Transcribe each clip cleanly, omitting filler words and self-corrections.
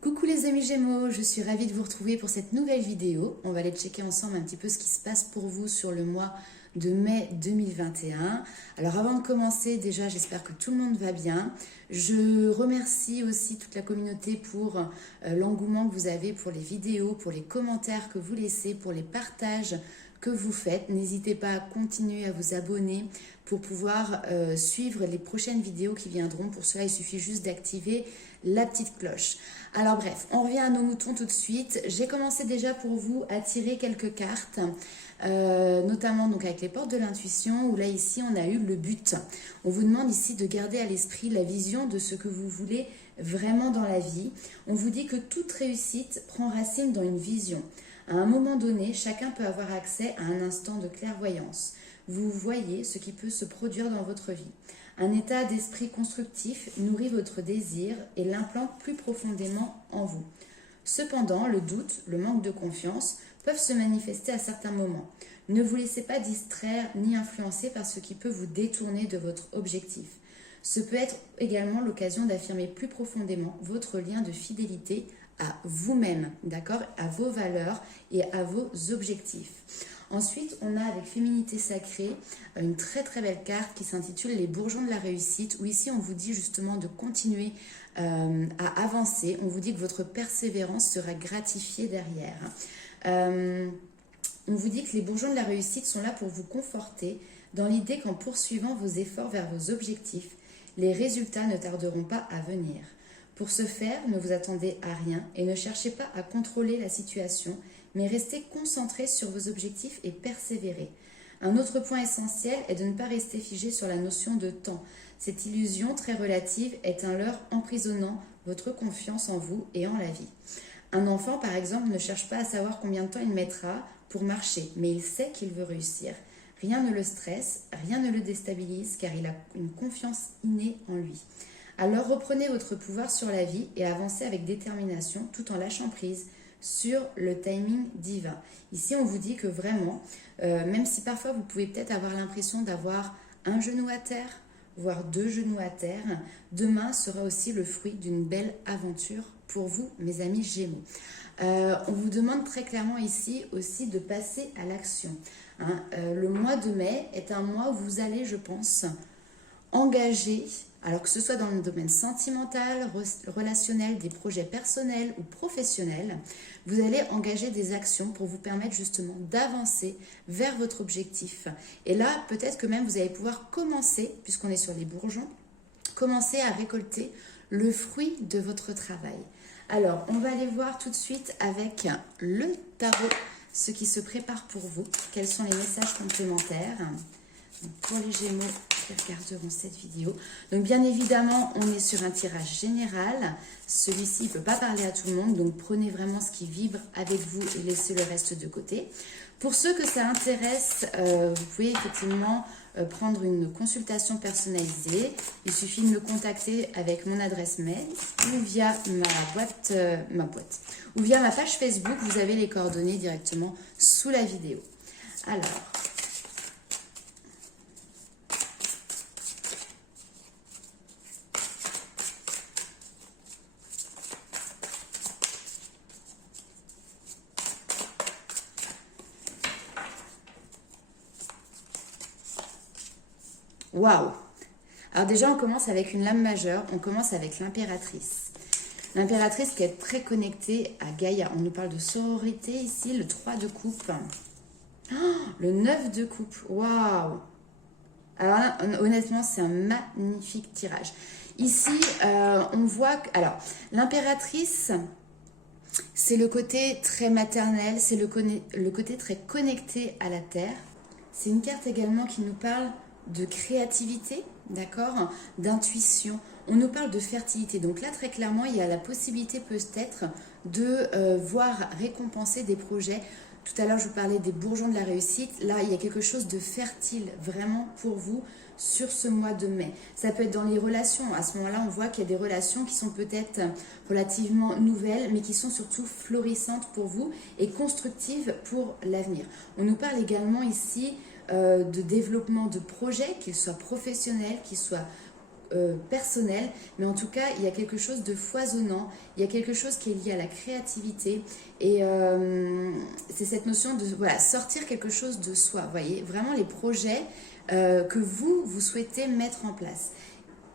Coucou les amis Gémeaux, je suis ravie de vous retrouver pour cette nouvelle vidéo. On va aller checker ensemble un petit peu ce qui se passe pour vous sur le mois de mai 2021. Alors avant de commencer, déjà j'espère que tout le monde va bien. Je remercie aussi toute la communauté pour l'engouement que vous avez pour les vidéos, pour les commentaires que vous laissez, pour les partages que vous faites. N'hésitez pas à continuer à vous abonner pour pouvoir suivre les prochaines vidéos qui viendront. Pour cela, il suffit juste d'activer la petite cloche. Alors bref, on revient à nos moutons tout de suite. J'ai commencé déjà pour vous à tirer quelques cartes, notamment donc avec les portes de l'intuition, où là ici on a eu le but. On vous demande ici de garder à l'esprit la vision de ce que vous voulez vraiment dans la vie. On vous dit que toute réussite prend racine dans une vision. À un moment donné, chacun peut avoir accès à un instant de clairvoyance. Vous voyez ce qui peut se produire dans votre vie. Un état d'esprit constructif nourrit votre désir et l'implante plus profondément en vous. Cependant, le doute, le manque de confiance peuvent se manifester à certains moments. Ne vous laissez pas distraire ni influencer par ce qui peut vous détourner de votre objectif. Ce peut être également l'occasion d'affirmer plus profondément votre lien de fidélité à vous-même, d'accord, à vos valeurs et à vos objectifs. Ensuite, on a avec Féminité Sacrée une très très belle carte qui s'intitule Les bourgeons de la réussite, où ici on vous dit justement de continuer à avancer. On vous dit que votre persévérance sera gratifiée derrière. On vous dit que les bourgeons de la réussite sont là pour vous conforter dans l'idée qu'en poursuivant vos efforts vers vos objectifs, les résultats ne tarderont pas à venir. Pour ce faire, ne vous attendez à rien et ne cherchez pas à contrôler la situation, mais restez concentré sur vos objectifs et persévérez. Un autre point essentiel est de ne pas rester figé sur la notion de temps. Cette illusion très relative est un leurre emprisonnant votre confiance en vous et en la vie. Un enfant, par exemple, ne cherche pas à savoir combien de temps il mettra pour marcher, mais il sait qu'il veut réussir. Rien ne le stresse, rien ne le déstabilise, car il a une confiance innée en lui. Alors reprenez votre pouvoir sur la vie et avancez avec détermination tout en lâchant prise sur le timing divin. Ici, on vous dit que vraiment, même si parfois vous pouvez peut-être avoir l'impression d'avoir un genou à terre, voire deux genoux à terre, demain sera aussi le fruit d'une belle aventure pour vous, mes amis Gémeaux. On vous demande très clairement ici aussi de passer à l'action. Le mois de mai est un mois où vous allez, je pense, engager, alors que ce soit dans le domaine sentimental, relationnel, des projets personnels ou professionnels, vous allez engager des actions pour vous permettre justement d'avancer vers votre objectif. Et là, peut-être que même vous allez pouvoir commencer, puisqu'on est sur les bourgeons, commencer à récolter le fruit de votre travail. Alors, on va aller voir tout de suite avec le tarot ce qui se prépare pour vous. Quels sont les messages complémentaires pour les Gémeaux qui regarderont cette vidéo. Donc bien évidemment, on est sur un tirage général. Celui-ci ne peut pas parler à tout le monde, donc prenez vraiment ce qui vibre avec vous et laissez le reste de côté. Pour ceux que ça intéresse, vous pouvez effectivement prendre une consultation personnalisée. Il suffit de me contacter avec mon adresse mail ou via ou via ma page Facebook. Vous avez les coordonnées directement sous la vidéo. Alors, waouh! Alors déjà, on commence avec une lame majeure, on commence avec l'impératrice. L'impératrice qui est très connectée à Gaïa. On nous parle de sororité ici, le 3 de coupe. Oh, le 9 de coupe, waouh! Alors là, honnêtement, c'est un magnifique tirage. Ici, on voit que... Alors, l'impératrice, c'est le côté très maternel, c'est le côté très connecté à la terre. C'est une carte également qui nous parle de créativité, d'accord, d'intuition. On nous parle de fertilité. Donc là, très clairement, il y a la possibilité peut-être de voir récompenser des projets. Tout à l'heure, je vous parlais des bourgeons de la réussite. Là, il y a quelque chose de fertile vraiment pour vous sur ce mois de mai. Ça peut être dans les relations. À ce moment-là, on voit qu'il y a des relations qui sont peut-être relativement nouvelles, mais qui sont surtout florissantes pour vous et constructives pour l'avenir. On nous parle également ici de développement de projets, qu'ils soient professionnels, qu'ils soient personnel, mais en tout cas, il y a quelque chose de foisonnant, il y a quelque chose qui est lié à la créativité, et c'est cette notion de voilà, sortir quelque chose de soi, vous voyez, vraiment les projets que vous souhaitez mettre en place.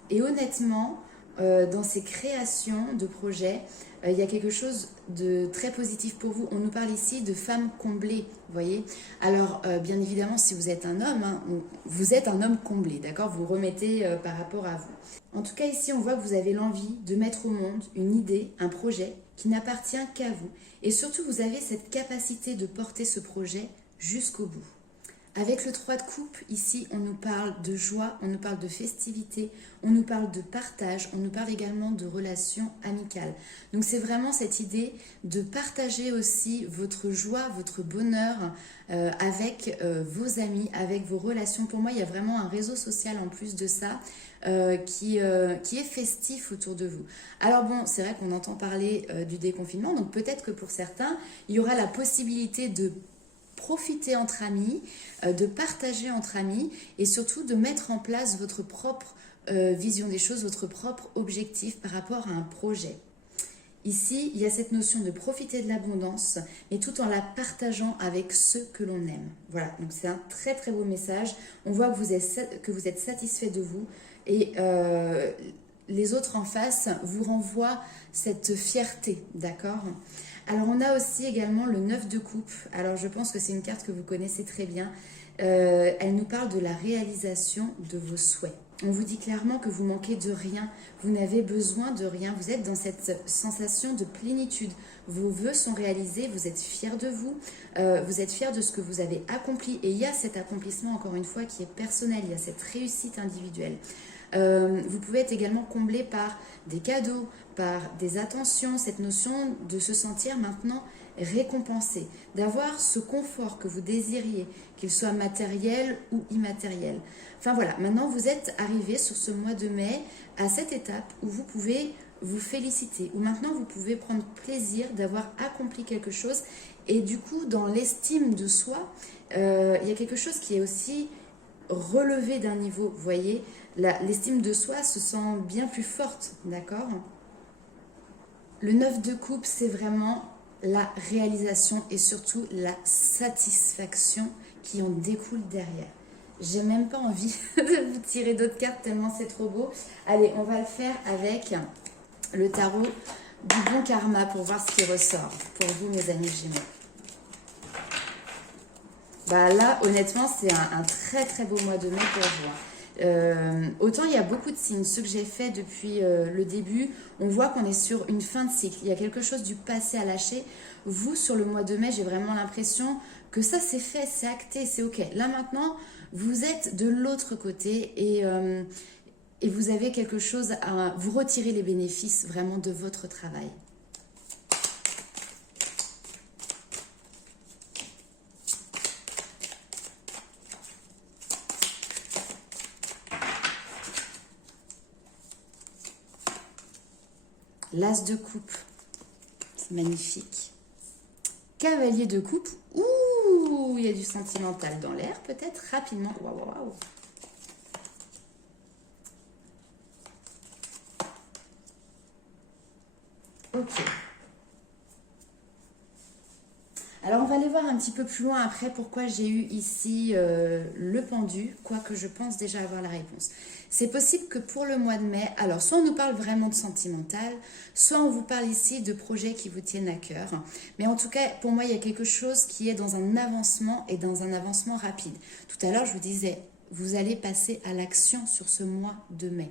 Et honnêtement, dans ces créations de projets, il y a quelque chose de très positif pour vous. On nous parle ici de femmes comblées, vous voyez. Alors, bien évidemment, si vous êtes un homme, hein, vous êtes un homme comblé, d'accord. Vous remettez par rapport à vous. En tout cas, ici, on voit que vous avez l'envie de mettre au monde une idée, un projet qui n'appartient qu'à vous. Et surtout, vous avez cette capacité de porter ce projet jusqu'au bout. Avec le 3 de coupe, ici, on nous parle de joie, on nous parle de festivité, on nous parle de partage, on nous parle également de relations amicales. Donc c'est vraiment cette idée de partager aussi votre joie, votre bonheur avec vos amis, avec vos relations. Pour moi, il y a vraiment un réseau social en plus de ça qui est festif autour de vous. Alors bon, c'est vrai qu'on entend parler du déconfinement, donc peut-être que pour certains, il y aura la possibilité de profiter entre amis, de partager entre amis et surtout de mettre en place votre propre vision des choses, votre propre objectif par rapport à un projet. Ici, il y a cette notion de profiter de l'abondance, mais tout en la partageant avec ceux que l'on aime. Voilà, donc c'est un très très beau message. On voit que vous êtes satisfait de vous et les autres en face vous renvoient cette fierté, d'accord ? Alors on a aussi également le 9 de coupe. Alors je pense que c'est une carte que vous connaissez très bien. Elle nous parle de la réalisation de vos souhaits. On vous dit clairement que vous manquez de rien, vous n'avez besoin de rien, vous êtes dans cette sensation de plénitude. Vos vœux sont réalisés, vous êtes fiers de vous, vous êtes fiers de ce que vous avez accompli. Et il y a cet accomplissement, encore une fois, qui est personnel, il y a cette réussite individuelle. Vous pouvez être également comblé par des cadeaux, par des attentions, cette notion de se sentir maintenant récompensé, d'avoir ce confort que vous désiriez, qu'il soit matériel ou immatériel. Enfin voilà, maintenant vous êtes arrivé sur ce mois de mai à cette étape où vous pouvez vous féliciter, où maintenant vous pouvez prendre plaisir d'avoir accompli quelque chose et du coup dans l'estime de soi, il y a quelque chose qui est aussi relevé d'un niveau, vous voyez, l'estime de soi se sent bien plus forte, d'accord ? Le 9 de coupe, c'est vraiment la réalisation et surtout la satisfaction qui en découle derrière. J'ai même pas envie de vous tirer d'autres cartes tellement c'est trop beau. Allez, on va le faire avec le tarot du bon karma pour voir ce qui ressort pour vous, mes amis Gémeaux. Bah là, honnêtement, c'est un très très beau mois de mai pour vous. Autant il y a beaucoup de signes, ceux que j'ai fait depuis le début, on voit qu'on est sur une fin de cycle, il y a quelque chose du passé à lâcher. Vous, sur le mois de mai, j'ai vraiment l'impression que ça c'est fait, c'est acté, c'est ok. Là maintenant, vous êtes de l'autre côté et vous avez quelque chose à vous retirer les bénéfices vraiment de votre travail. L'as de coupe, c'est magnifique. Cavalier de coupe, ouh, il y a du sentimental dans l'air, peut-être rapidement. Waouh, waouh. Ok. Alors on va aller voir un petit peu plus loin après pourquoi j'ai eu ici le pendu, quoique je pense déjà avoir la réponse. C'est possible que pour le mois de mai, alors soit on nous parle vraiment de sentimental, soit on vous parle ici de projets qui vous tiennent à cœur. Mais en tout cas, pour moi, il y a quelque chose qui est dans un avancement et dans un avancement rapide. Tout à l'heure, je vous disais, vous allez passer à l'action sur ce mois de mai.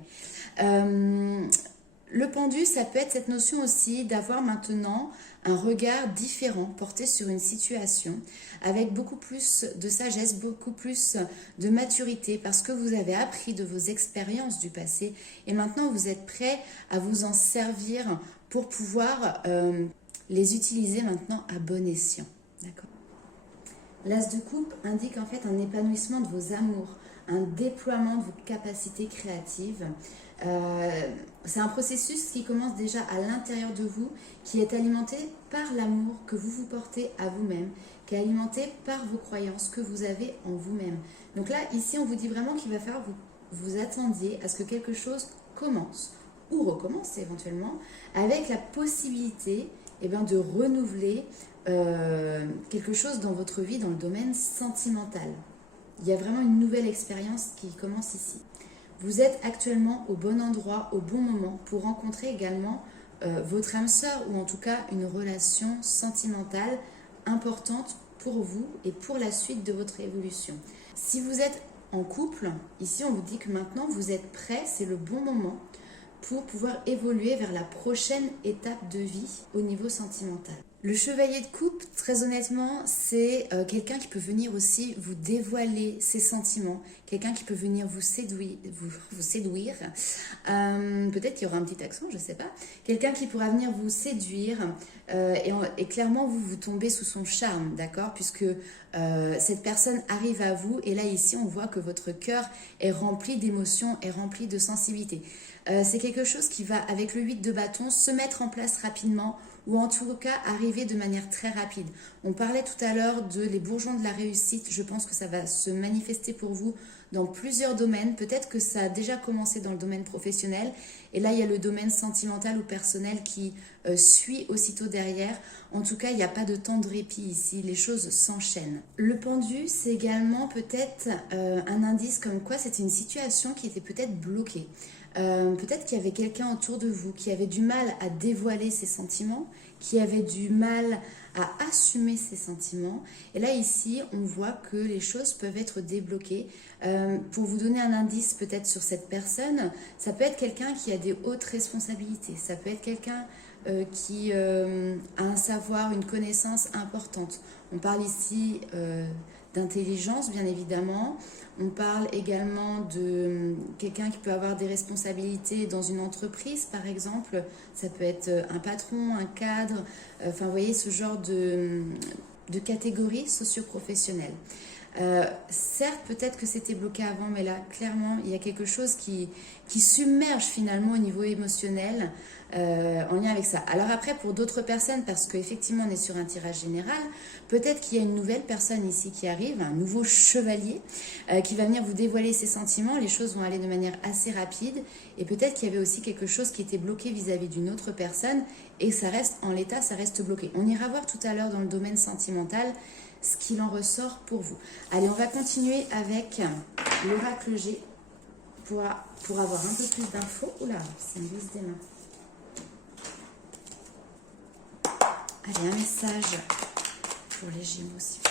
Le pendu, ça peut être cette notion aussi d'avoir maintenant un regard différent porté sur une situation avec beaucoup plus de sagesse, beaucoup plus de maturité parce que vous avez appris de vos expériences du passé et maintenant vous êtes prêt à vous en servir pour pouvoir les utiliser maintenant à bon escient. D'accord. L'as de coupe indique en fait un épanouissement de vos amours, un déploiement de vos capacités créatives. C'est un processus qui commence déjà à l'intérieur de vous, qui est alimenté par l'amour que vous vous portez à vous-même, qui est alimenté par vos croyances que vous avez en vous-même. Donc là, ici, on vous dit vraiment qu'il va falloir vous attendiez à ce que quelque chose commence ou recommence éventuellement, avec la possibilité de renouveler quelque chose dans votre vie dans le domaine sentimental. Il y a vraiment une nouvelle expérience qui commence ici. Vous êtes actuellement au bon endroit, au bon moment pour rencontrer également votre âme sœur ou en tout cas une relation sentimentale importante pour vous et pour la suite de votre évolution. Si vous êtes en couple, ici on vous dit que maintenant vous êtes prêt, c'est le bon moment pour pouvoir évoluer vers la prochaine étape de vie au niveau sentimental. Le chevalier de coupe, très honnêtement, c'est quelqu'un qui peut venir aussi vous dévoiler ses sentiments, quelqu'un qui peut venir vous séduire, peut-être qu'il y aura un petit accent, je ne sais pas, quelqu'un qui pourra venir vous séduire et clairement vous tombez sous son charme, d'accord, puisque cette personne arrive à vous et là ici on voit que votre cœur est rempli d'émotions, est rempli de sensibilité. C'est quelque chose qui va avec le 8 de bâton se mettre en place rapidement ou en tout cas arriver de manière très rapide. On parlait tout à l'heure de les bourgeons de la réussite, je pense que ça va se manifester pour vous dans plusieurs domaines, peut-être que ça a déjà commencé dans le domaine professionnel et là il y a le domaine sentimental ou personnel qui suit aussitôt derrière. En tout cas il n'y a pas de temps de répit ici, les choses s'enchaînent. Le pendu c'est également peut-être un indice comme quoi c'était une situation qui était peut-être bloquée. Peut-être qu'il y avait quelqu'un autour de vous qui avait du mal à dévoiler ses sentiments, qui avait du mal à assumer ses sentiments. Et là, ici, on voit que les choses peuvent être débloquées. Pour vous donner un indice peut-être sur cette personne, ça peut être quelqu'un qui a des hautes responsabilités. Ça peut être quelqu'un qui a un savoir, une connaissance importante. On parle ici d'intelligence, bien évidemment. On parle également de quelqu'un qui peut avoir des responsabilités dans une entreprise, par exemple. Ça peut être un patron, un cadre, enfin, vous voyez, ce genre de catégorie socio-professionnelle. Certes, peut-être que c'était bloqué avant, mais là, clairement, il y a quelque chose qui submerge finalement au niveau émotionnel en lien avec ça. Alors après, pour d'autres personnes, parce qu'effectivement, on est sur un tirage général, peut-être qu'il y a une nouvelle personne ici qui arrive, un nouveau chevalier, qui va venir vous dévoiler ses sentiments. Les choses vont aller de manière assez rapide. Et peut-être qu'il y avait aussi quelque chose qui était bloqué vis-à-vis d'une autre personne, et ça reste en l'état, ça reste bloqué. On ira voir tout à l'heure dans le domaine sentimental ce qu'il en ressort pour vous. Allez, on va continuer avec l'oracle G pour avoir un peu plus d'infos. Oula, ça me glisse des mains. Allez, un message pour les Gémeaux, s'il vous plaît.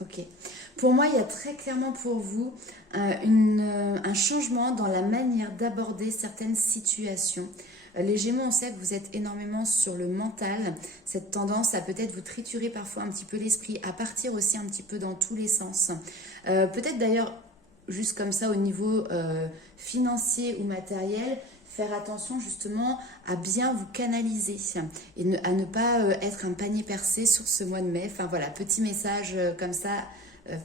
Ok. Pour moi, il y a très clairement pour vous un changement dans la manière d'aborder certaines situations. Les Gémeaux, on sait que vous êtes énormément sur le mental. Cette tendance à peut-être vous triturer parfois un petit peu l'esprit, à partir aussi un petit peu dans tous les sens. Peut-être d'ailleurs, juste comme ça au niveau financier ou matériel, faire attention justement à bien vous canaliser et à ne pas être un panier percé sur ce mois de mai. Enfin voilà, petit message comme ça,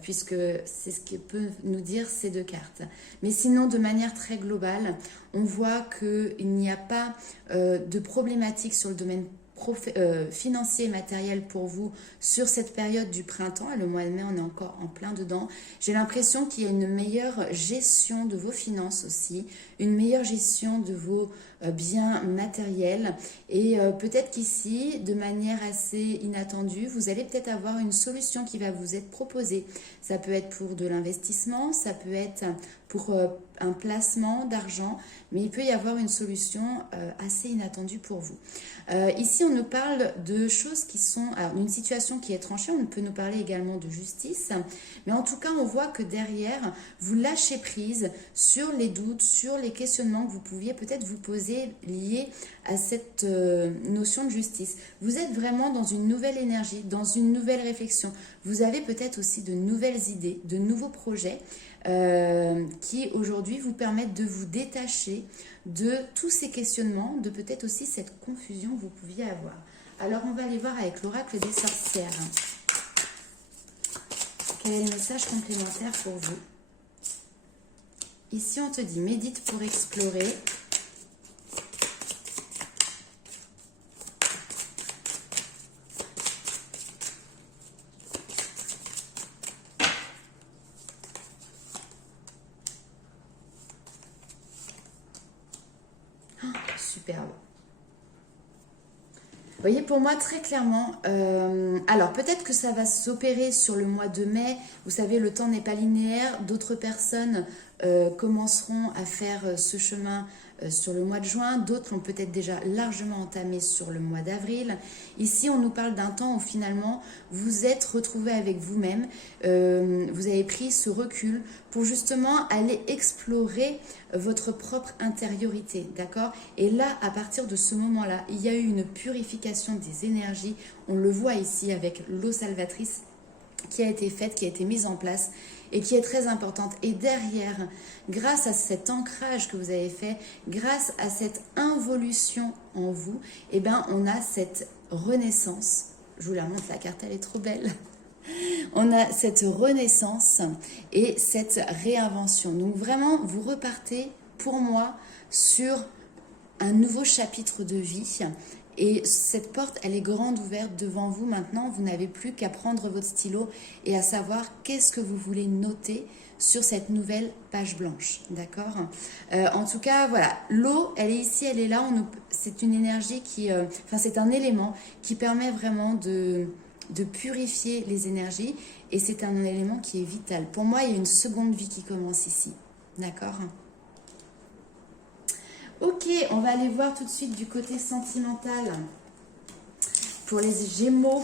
puisque c'est ce que peut nous dire ces deux cartes. Mais sinon, de manière très globale, on voit qu'il n'y a pas de problématique sur le domaine financier et matériel pour vous sur cette période du printemps. Et le mois de mai, on est encore en plein dedans. J'ai l'impression qu'il y a une meilleure gestion de vos finances aussi, une meilleure gestion de vos biens matériels. Et peut-être qu'ici, de manière assez inattendue, vous allez peut-être avoir une solution qui va vous être proposée. Ça peut être pour de l'investissement, ça peut être pour un placement d'argent, mais il peut y avoir une solution assez inattendue pour vous. Ici, on nous parle de choses qui sont... Alors, d'une situation qui est tranchée, on peut nous parler également de justice, mais en tout cas, on voit que derrière, vous lâchez prise sur les doutes, sur les questionnements que vous pouviez peut-être vous poser liés à cette notion de justice. Vous êtes vraiment dans une nouvelle énergie, dans une nouvelle réflexion. Vous avez peut-être aussi de nouvelles idées, de nouveaux projets qui aujourd'hui vous permettent de vous détacher de tous ces questionnements, de peut-être aussi cette confusion que vous pouviez avoir. Alors on va aller voir avec l'oracle des sorcières. Quel est le message complémentaire pour vous? Ici on te dit médite pour explorer. Superbe. Vous voyez, pour moi, très clairement, alors peut-être que ça va s'opérer sur le mois de mai. Vous savez, le temps n'est pas linéaire. D'autres personnes commenceront à faire ce chemin sur le mois de juin. D'autres ont peut-être déjà largement entamé sur le mois d'avril. Ici, on nous parle d'un temps où finalement, vous êtes retrouvé avec vous-même. Vous avez pris ce recul pour justement aller explorer votre propre intériorité, d'accord? Et là, à partir de ce moment-là, il y a eu une purification des énergies. On le voit ici avec l'eau salvatrice qui a été faite, qui a été mise en place et qui est très importante. Et derrière, grâce à cet ancrage que vous avez fait, grâce à cette involution en vous, eh ben, on a cette renaissance. Je vous la montre, la carte, elle est trop belle. On a cette renaissance et cette réinvention. Donc vraiment, vous repartez, pour moi, sur un nouveau chapitre de vie. Et cette porte, elle est grande ouverte devant vous maintenant. Vous n'avez plus qu'à prendre votre stylo et à savoir qu'est-ce que vous voulez noter sur cette nouvelle page blanche. D'accord? En tout cas, voilà. L'eau, elle est ici, elle est là. C'est une énergie qui... Enfin, c'est un élément qui permet vraiment de purifier les énergies. Et c'est un élément qui est vital. Pour moi, il y a une seconde vie qui commence ici. D'accord? Ok, on va aller voir tout de suite du côté sentimental pour les Gémeaux.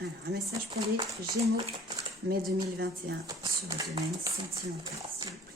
Alors, un message pour les Gémeaux, mai 2021, sur le domaine sentimental, s'il vous plaît.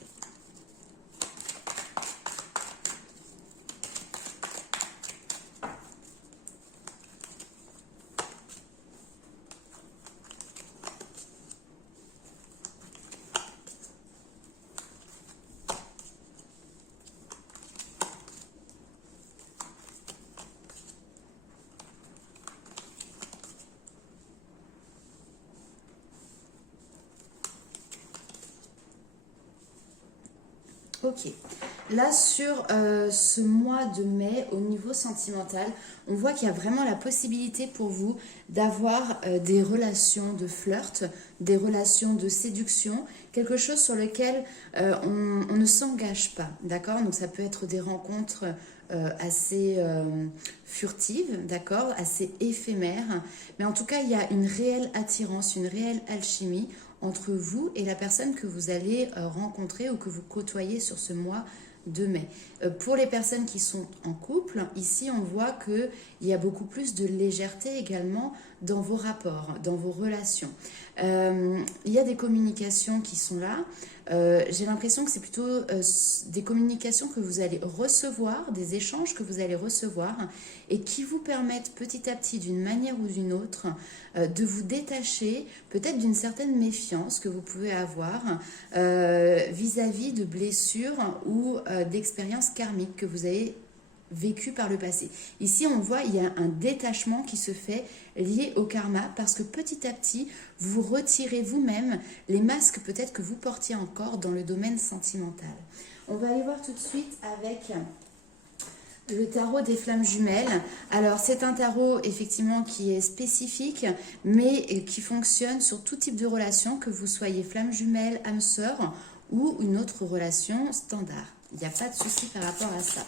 Ok, là sur ce mois de mai, au niveau sentimental, on voit qu'il y a vraiment la possibilité pour vous d'avoir des relations de flirt, des relations de séduction, quelque chose sur lequel on ne s'engage pas, d'accord? Donc ça peut être des rencontres assez furtives, d'accord? Assez éphémères, mais en tout cas il y a une réelle attirance, une réelle alchimie entre vous et la personne que vous allez rencontrer ou que vous côtoyez sur ce mois de mai. Pour les personnes qui sont en couple, ici on voit qu'il y a beaucoup plus de légèreté également dans vos rapports, dans vos relations. Il y a des communications qui sont là. J'ai l'impression que c'est plutôt des communications que vous allez recevoir, des échanges que vous allez recevoir et qui vous permettent petit à petit, d'une manière ou d'une autre, de vous détacher peut-être d'une certaine méfiance que vous pouvez avoir vis-à-vis de blessures ou d'expériences karmiques que vous avez vécues par le passé. Ici, on voit il y a un détachement qui se fait lié au karma parce que petit à petit, vous retirez vous-même les masques peut-être que vous portiez encore dans le domaine sentimental. On va aller voir tout de suite avec Le tarot des flammes jumelles, alors c'est un tarot effectivement qui est spécifique, mais qui fonctionne sur tout type de relation, que vous soyez flamme jumelle, âme sœur ou une autre relation standard. Il n'y a pas de souci par rapport à ça.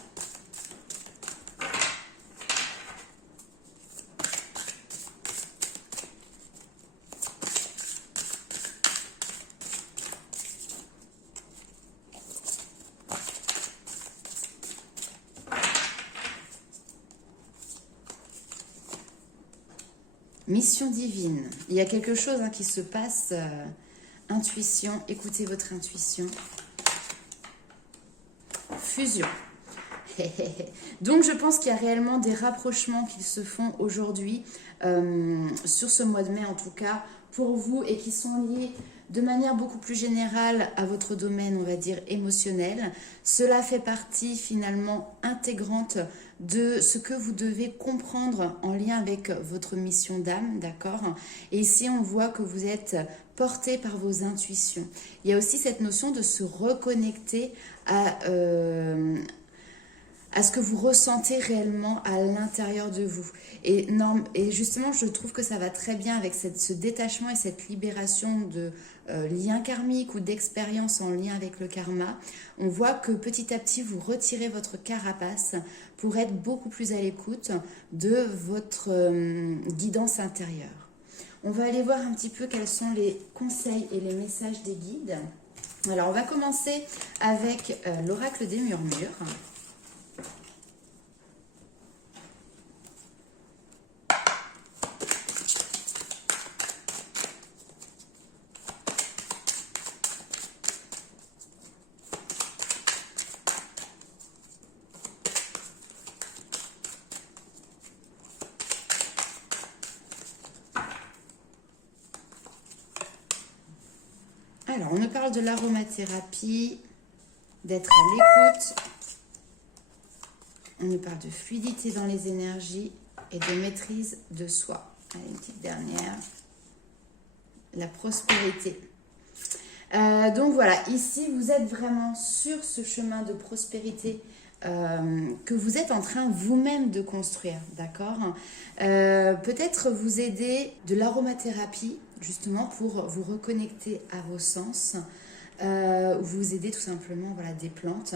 Mission divine. Il y a quelque chose qui se passe. Intuition. Écoutez votre intuition. Fusion. Donc je pense qu'il y a réellement des rapprochements qui se font aujourd'hui, sur ce mois de mai en tout cas, pour vous, et qui sont liés de manière beaucoup plus générale à votre domaine, on va dire, émotionnel. Cela fait partie finalement intégrante de ce que vous devez comprendre en lien avec votre mission d'âme, d'accord? Et ici, on voit que vous êtes porté par vos intuitions. Il y a aussi cette notion de se reconnecter à ce que vous ressentez réellement à l'intérieur de vous. Et justement, je trouve que ça va très bien avec ce détachement et cette libération de liens karmiques ou d'expériences en lien avec le karma. On voit que petit à petit, vous retirez votre carapace pour être beaucoup plus à l'écoute de votre guidance intérieure. On va aller voir un petit peu quels sont les conseils et les messages des guides. Alors, on va commencer avec l'oracle des murmures. Alors, on nous parle de l'aromathérapie, d'être à l'écoute. On nous parle de fluidité dans les énergies et de maîtrise de soi. Allez, une petite dernière. La prospérité. Donc voilà, ici, vous êtes vraiment sur ce chemin de prospérité que vous êtes en train vous-même de construire, d'accord? Peut-être vous aider de l'aromathérapie, justement, pour vous reconnecter à vos sens, vous aider tout simplement, voilà, des plantes.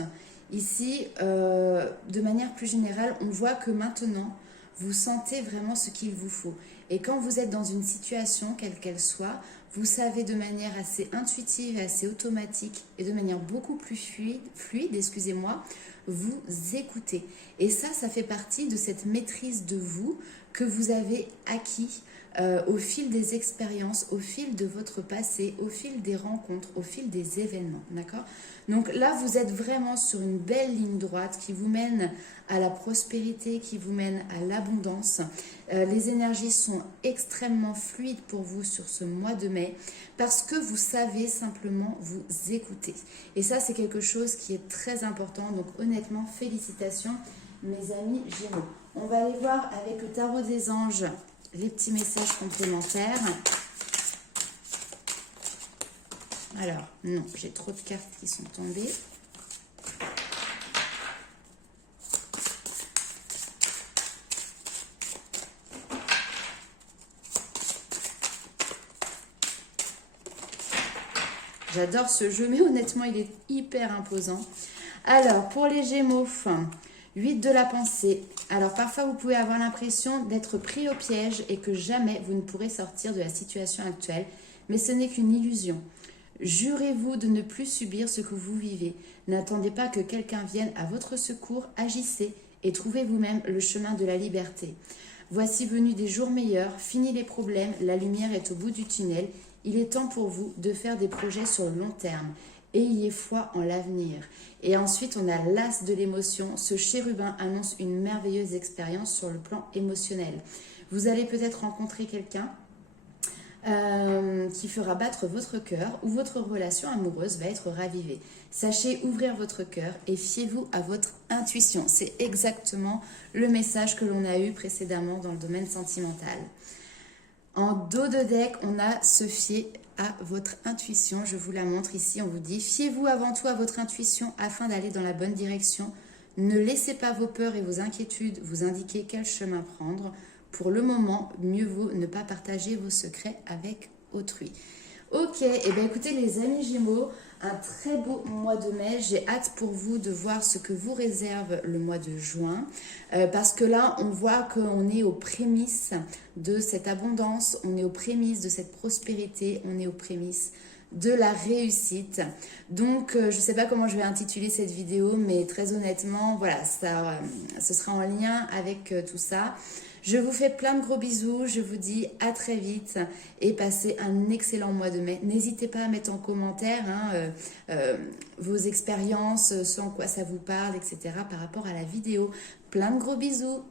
Ici, de manière plus générale, on voit que maintenant, vous sentez vraiment ce qu'il vous faut. Et quand vous êtes dans une situation, quelle qu'elle soit, vous savez de manière assez intuitive et assez automatique et de manière beaucoup plus fluide, excusez-moi, vous écoutez. Et ça fait partie de cette maîtrise de vous que vous avez acquis au fil des expériences, au fil de votre passé, au fil des rencontres, au fil des événements, d'accord? Donc là, vous êtes vraiment sur une belle ligne droite qui vous mène à la prospérité, qui vous mène à l'abondance. Les énergies sont extrêmement fluides pour vous sur ce mois de mai parce que vous savez simplement vous écouter. Et ça, c'est quelque chose qui est très important. Donc honnêtement, félicitations mes amis Gémeaux. On va aller voir avec le tarot des anges les petits messages complémentaires. Alors, non, j'ai trop de cartes qui sont tombées. J'adore ce jeu, mais honnêtement, il est hyper imposant. Alors, pour les Gémeaux, 8 de la pensée. Alors, parfois, vous pouvez avoir l'impression d'être pris au piège et que jamais vous ne pourrez sortir de la situation actuelle. Mais ce n'est qu'une illusion. Jurez-vous de ne plus subir ce que vous vivez. N'attendez pas que quelqu'un vienne à votre secours. Agissez et trouvez vous-même le chemin de la liberté. Voici venus des jours meilleurs. Fini les problèmes. La lumière est au bout du tunnel. Il est temps pour vous de faire des projets sur le long terme. Ayez foi en l'avenir. Et ensuite, on a l'as de l'émotion. Ce chérubin annonce une merveilleuse expérience sur le plan émotionnel. Vous allez peut-être rencontrer quelqu'un qui fera battre votre cœur ou votre relation amoureuse va être ravivée. Sachez ouvrir votre cœur et fiez-vous à votre intuition. C'est exactement le message que l'on a eu précédemment dans le domaine sentimental. En dos de deck, on a se fier à votre intuition. Je vous la montre ici. On vous dit, fiez-vous avant tout à votre intuition afin d'aller dans la bonne direction. Ne laissez pas vos peurs et vos inquiétudes vous indiquer quel chemin prendre. Pour le moment, mieux vaut ne pas partager vos secrets avec autrui. Ok, et bien écoutez les amis Gémeaux, un très beau mois de mai. J'ai hâte pour vous de voir ce que vous réserve le mois de juin. Parce que là, on voit qu'on est aux prémices de cette abondance, on est aux prémices de cette prospérité, on est aux prémices de la réussite. Donc, je ne sais pas comment je vais intituler cette vidéo, mais très honnêtement, voilà, ce sera en lien avec tout ça. Je vous fais plein de gros bisous, je vous dis à très vite et passez un excellent mois de mai. N'hésitez pas à mettre en commentaire vos expériences, ce en quoi ça vous parle, etc. par rapport à la vidéo. Plein de gros bisous.